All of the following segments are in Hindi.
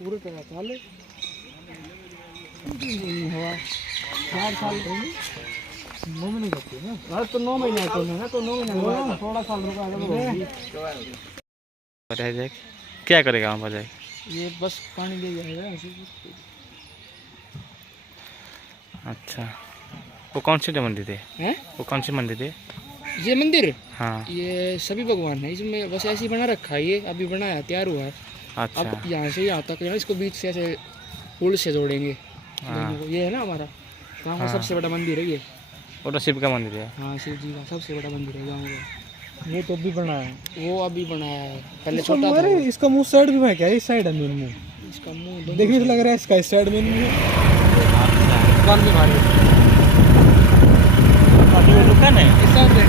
पूरे तरह साल हुआ 4 साल 9 महीने करती है ना। अरे तो 9 महीने तो ना तो 9 महीने थोड़ा साल रुका है। क्या करेगा वहाँ पर जाए? ये बस पानी ले जाएगा। अच्छा, वो कौन सी मंदिर है? वो कौन सी मंदिर है? ये मंदिर, हाँ ये सभी भगवान है इसमें, बस ऐसे ही बना रखा है। ये अभी बनाया तैयार हुआ है। अच्छा। अब यहाँ से यहाँ तक इसको बीच से ऐसे पुल से जोड़ेंगे। हाँ। ये है ना हमारा गाँव का सबसे बड़ा मंदिर है ये। वो तो शिव का मंदिर है। हाँ, शिव जी का सबसे बड़ा मंदिर है गाँव का। ये तो अभी बनाया है, वो अभी बनाया है, पहले छोटा था। इसका मुंह साइड भी है क्या? इस साइड है मेन मुंह, इसका मुंह देखने से लग रहा है इसका इस साइड मेन मुंह है। दुकान भी भारी दुकान है इस साइड है।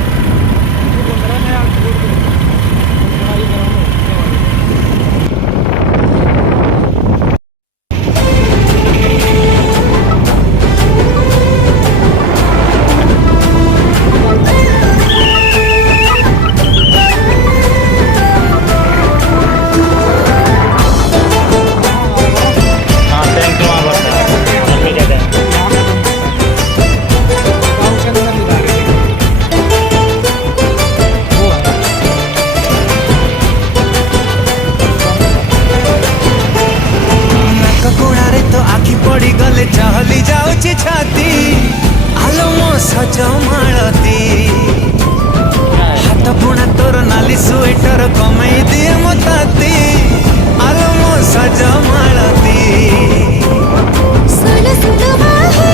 चहली जाऊची छाती आलो मो सज मालती हाथ बुणा तोर नाली स्वेटर कमई दिए मताती आलो मो सज मालती सुन सुन बाहे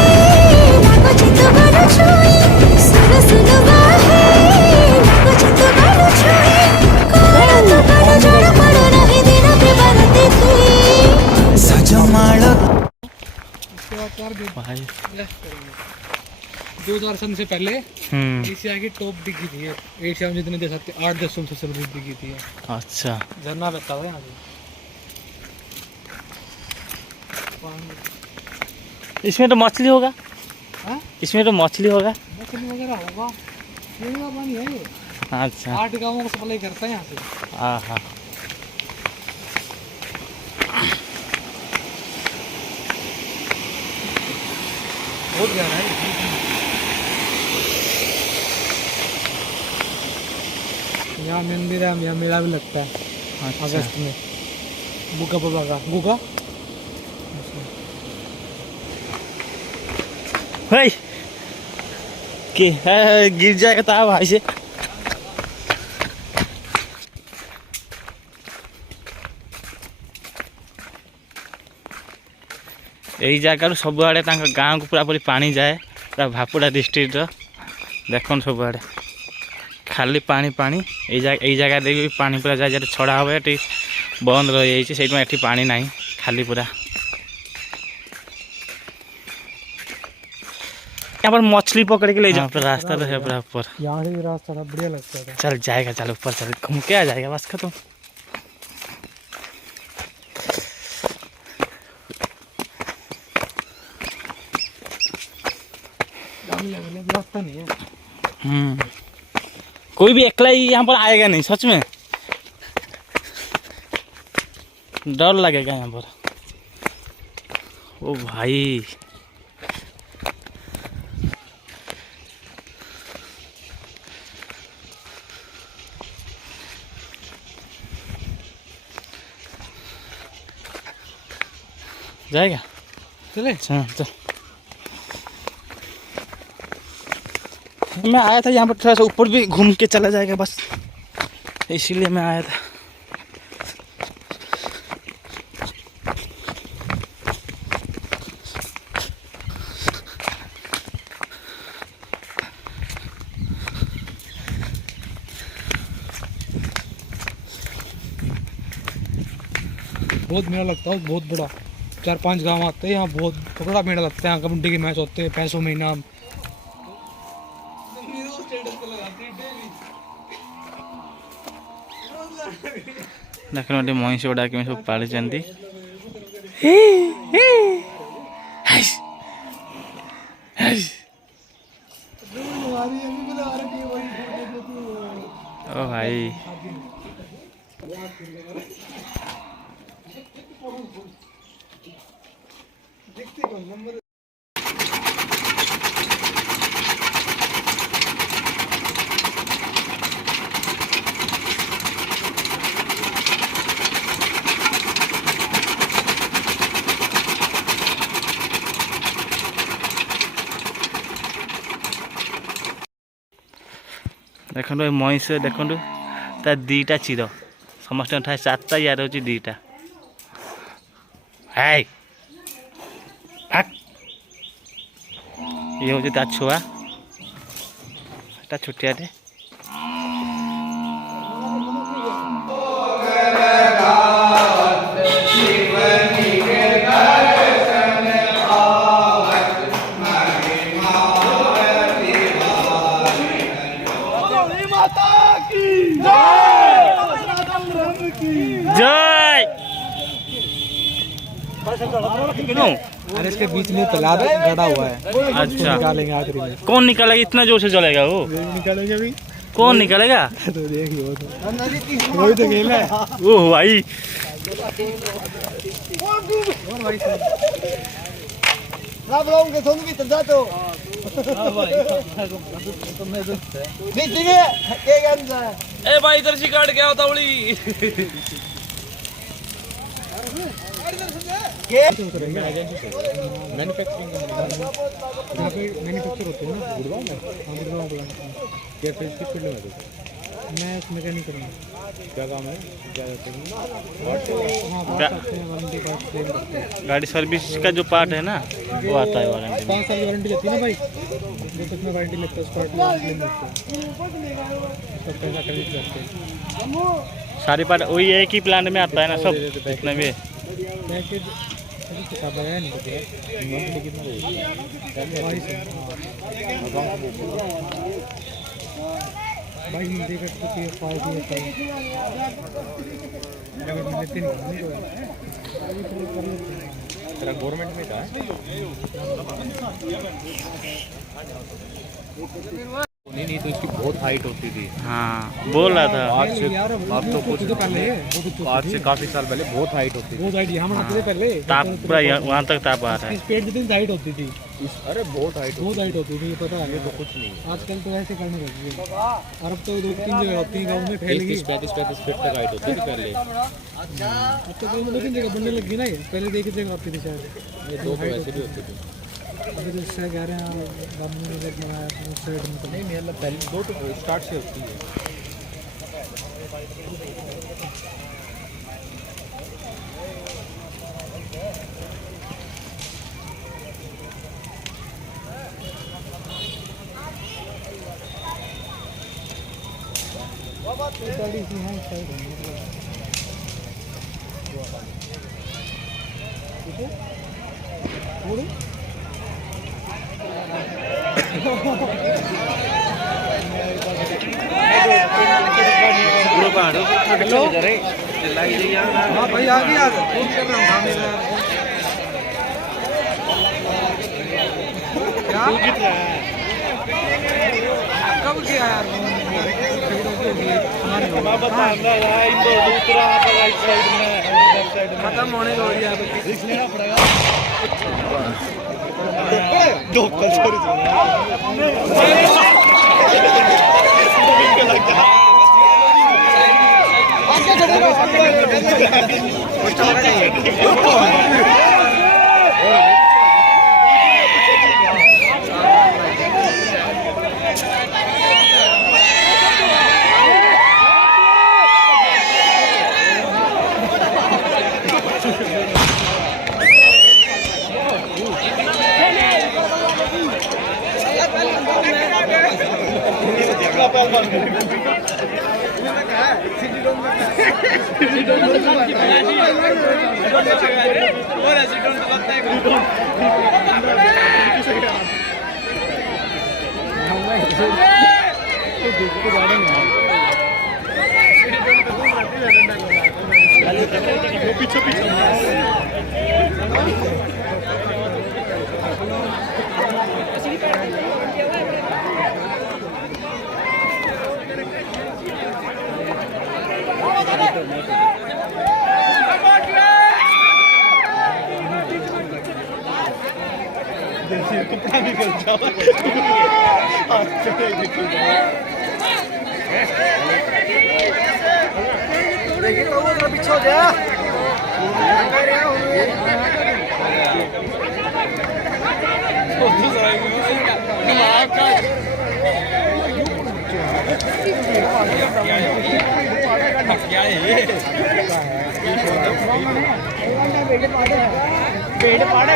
लागो चित बालो छुई सुन सुन बाहे लागो चित बालो छुई कोण तो बालो जड़ पड़ नहीं दिन पे बरती थी सज मालती। भाई 2000 सन से पहले एशिया की टॉप डिग्गी थी। एशिया में जितने देश आते 8-10 सबसे बड़ी डिग्गी थी। अच्छा, झरना बहता हुआ यहाँ से। इसमें तो मछली होगा। हाँ? इसमें तो मछली होगा। मछली वगैरह होगा, पीने का पानी है ये। अच्छा, 8 गाँवों को सप्लाई करता है यहाँ से। हाँ हाँ। बहुत गहरा है। यहाँ मंदिर है, यहाँ मेला भी लगता है। अच्छा। अगस्त में गुगा बाबा का गुगा। भाई कि गिर जाएगा तो भाई से। यही जगार सब आड़े गाँव को पूरा पूरी पानी जाए, पूरा भापुड़ा डिस्ट्रिक्ट देख सब आड़े खाली पानी पानी। यही जगह भी पानी पूरा जाए, छड़ा हुए ये बंद रही से पानी ना खाली पूरा। यहाँ पर मछली पकड़ के ले जाओ, रास्ता तो है पूरा ऊपर। यहाँ से भी रास्ता था, बढ़िया लगता था। चल जाएगा, चल ऊपर चल घूम के आ जाएगा, बस खत्म। रास्ता नहीं है। कोई भी अकेला ही यहाँ पर आएगा नहीं, सच में डर लगेगा यहाँ पर। ओ भाई जाएगा, चले। अच्छा चल। मैं आया था यहाँ पर, थोड़ा सा ऊपर भी घूम के चला जाएगा बस, इसीलिए मैं आया था। बहुत मेला लगता है, बहुत बड़ा। 4-5 गांव आते हैं यहाँ, बहुत बड़ा मेला लगता है। यहाँ कबड्डी के मैच होते हैं, पैसों में इनाम। देखो महिष गुड़ा के सब पाली। ओ भाई देखो ये मईस देखो ता दीटा चिर समस्त ठाए 4टा यार हूँ 2टा हाय ये हूँ ता छुआ छोटियाटे जय अरे इसके बीच में तालाब गड़ा हुआ है, अच्छा निकालेंगे आखिरी में। कौन निकालेगा? इतना जोर से चलेगा वो? निकालेंगे अभी कौन निकालेगा? तो देखिए वही तो खेल है। ओह भाई ए भाई इधर से काट गया तावड़ी। मैन्युफैक्चर होते हैं ना गुड़गांव में, गुड़गांव क्या किस फील्ड में हो? मैं मैकेनिकल में। क्या काम है? गाड़ी सर्विस का जो पार्ट है ना वो आता है वारंटी में। 5 साल की वारंटी देती है ना भाई, जो तक में वारंटी लगता है स्पॉट क्लेम लगता है, सब पैसा खरीद करते हैं। सारी पार्ट वही एक ही प्लांट में आता है ना सब जितने भी। पैकेज अभी किताब है नहीं पता मंथली कितना होगा भाई हिंदी का तो ये फाइल दिया था अगर मैं लेते नहीं तो अभी तो कर लेते हैं। तेरा गवर्नमेंट में था नहीं तो इसकी बहुत हाइट होती थी। हाँ बोल रहा था आज तो कुछ पहले आज से काफी साल पहले बहुत हाइट होती थी। बहुत हाइट यहाँ बनाते थे पहले, ताप पूरा वहाँ तक ताप आ रहा है। इस पेड़ जितनी हाइट होती थी। अरे बहुत हाइट होती थी, ये पता है। तो कुछ नहीं आजकल तो ऐसे करने लगे। अरब तो 2-3 जगह होती है गाँव में फैल गई। 35 फीट तक हाइट होती थी पहले। अब तो 2-3 जगह बनने लगी ना, ये पहले देखी जगह होती थी शायद। ये 2 वैसे भी होती थी। अभी तो इससे कह रहे हैं बाद में बनाया उस साइड में तो नहीं मतलब पहले 2 तो स्टार्ट से होती है। गाड़ी सी है साइड है मतलब हेलो हाँ भाई आ गया फोन कर रहा हूँ क्या कब किया यार खत्म होने को हो गया पीछे पीछे कपड़ा निकल जाओ देखिए तो वो जरा पीछे हो जा क्या है ये पेड़ पाड़े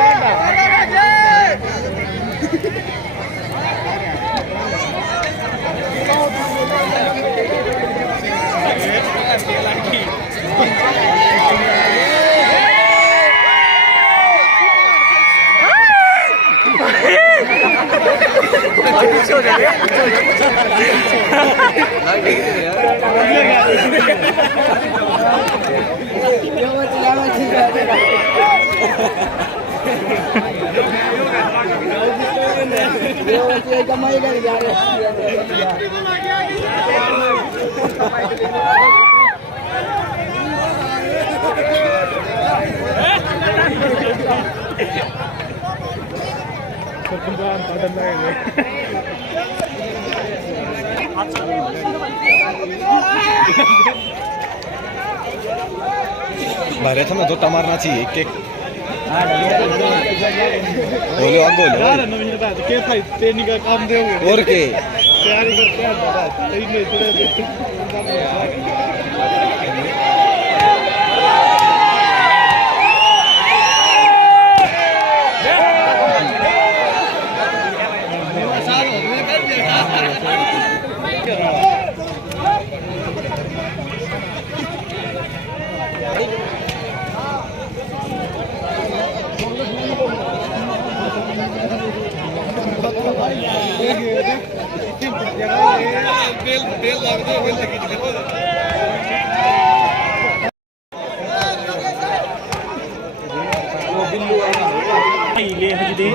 कमाई कर जा रहे भरे था ना दो मारना चाहिए एक बोलो अब बोलो के भाई ट्रेनिंग का काम दोगे और के तैयारी करते हैं देख